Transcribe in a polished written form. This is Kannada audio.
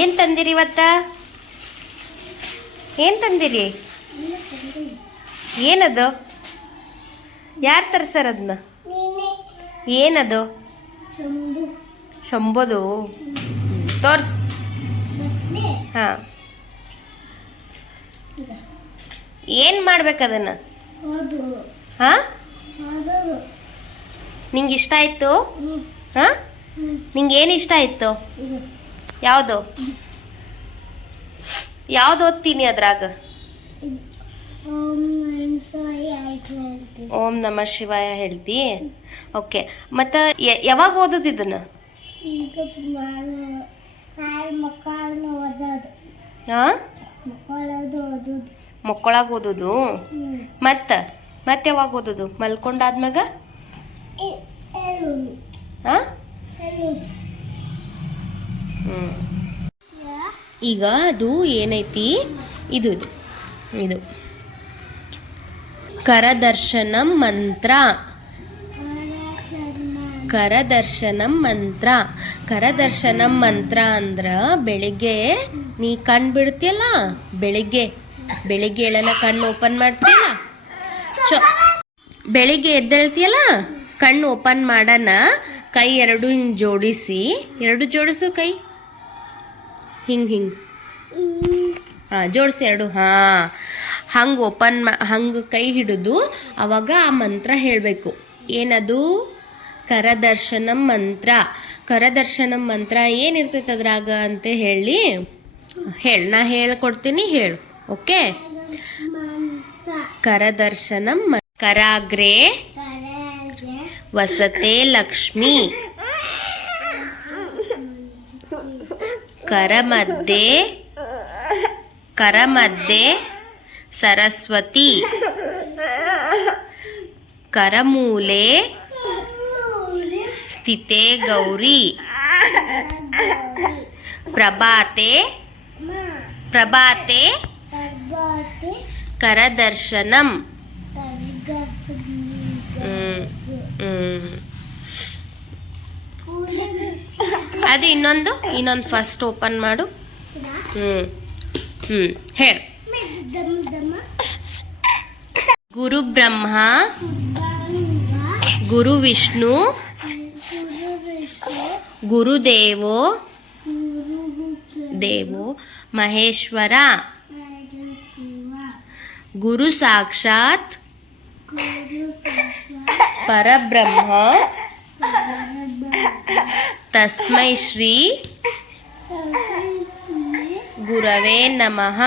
ಏನು ತಂದಿರಿ ಇವತ್ತ? ಏನು ತಂದಿರಿ? ಏನದು? ಯಾರು ತರ್ಸಾರ ಅದನ್ನ? ಏನದು? ಶಂಬೋದು ತೋರ್ಸ್. ಹಾಂ, ಏನು ಮಾಡ್ಬೇಕದನ್ನ? ಹಾಂ, ನಿಂಗೆ ಇಷ್ಟ ಆಯ್ತು? ಹಾಂ, ನಿಂಗೆ ಏನು ಇಷ್ಟ ಆಯ್ತು? ಯಾವುದು ಯಾವ್ದು ಓದ್ತೀನಿ ಅದ್ರಾಗ? ಓಂ ನಮಃ ಶಿವಾಯ ಹೇಳ್ತಿ? ಓಕೆ, ಮತ್ತು ಯಾವಾಗ ಓದೋದು ಇದನ್ನು? ಹಾಂ, ಮಕ್ಕಳಾಗ ಓದೋದು. ಮತ್ತೆ ಯಾವಾಗ ಓದೋದು? ಮಲ್ಕೊಂಡಾದ್ಮ್ಯಾಗ? ಹಾಂ, ಈಗ ಅದು ಏನೈತಿ, ಇದು ಕರದರ್ಶನಂ ಮಂತ್ರ. ಕರದರ್ಶನಂ ಮಂತ್ರ ಅಂದ್ರೆ ಬೆಳಿಗ್ಗೆ ನೀ ಕಣ್ಣು ಬಿಡ್ತೀಯಲ್ಲ, ಬೆಳಿಗ್ಗೆ ಹೇಳನ ಕಣ್ಣು ಓಪನ್ ಮಾಡ್ತೀಯಲ್ಲ, ಬೆಳಿಗ್ಗೆ ಎದ್ದೇಳ್ತೀಯಲ್ಲ, ಕಣ್ಣು ಓಪನ್ ಮಾಡೋಣ, ಕೈ ಎರಡು ಹಿಂಗೆ ಜೋಡಿಸು ಕೈ ಹಿಂಗೆ ಹಾಂ, ಜೋಡಿಸಿ ಎರಡು. ಹಾಂ, ಹಂಗೆ ಹಂಗೆ ಕೈ ಹಿಡಿದು ಅವಾಗ ಆ ಮಂತ್ರ ಹೇಳಬೇಕು. ಏನದು? ಕರದರ್ಶನಂ ಮಂತ್ರ ಏನಿರ್ತೈತೆ ಅದ್ರಾಗ ಅಂತ ನಾ ಹೇಳ್ಕೊಡ್ತೀನಿ, ಹೇಳು. ಓಕೆ? ಕರದರ್ಶನಂ ಕರಾಗ್ರೆ ವಸತೆ ಲಕ್ಷ್ಮಿ, ಕರಮಧ್ಯೆ ಸರಸ್ವತಿ, ಕರಮೂಲೆ ಸ್ಥಿತೆ ಗೌರಿ, ಪ್ರಭಾತೆ ಕರದರ್ಶನಂ. ಅದು ಇನ್ನೊಂದು ಫಸ್ಟ್ ಓಪನ್ ಮಾಡು. ಹೇಳು. ಗುರು ಬ್ರಹ್ಮ ಗುರು ವಿಷ್ಣು ಗುರುದೇವೋ ಮಹೇಶ್ವರ, ಗುರು ಸಾಕ್ಷಾತ್ ಪರಬ್ರಹ್ಮ ತಸ್ಮೈ ಶ್ರೀ ಗುರವೇ ನಮಃ.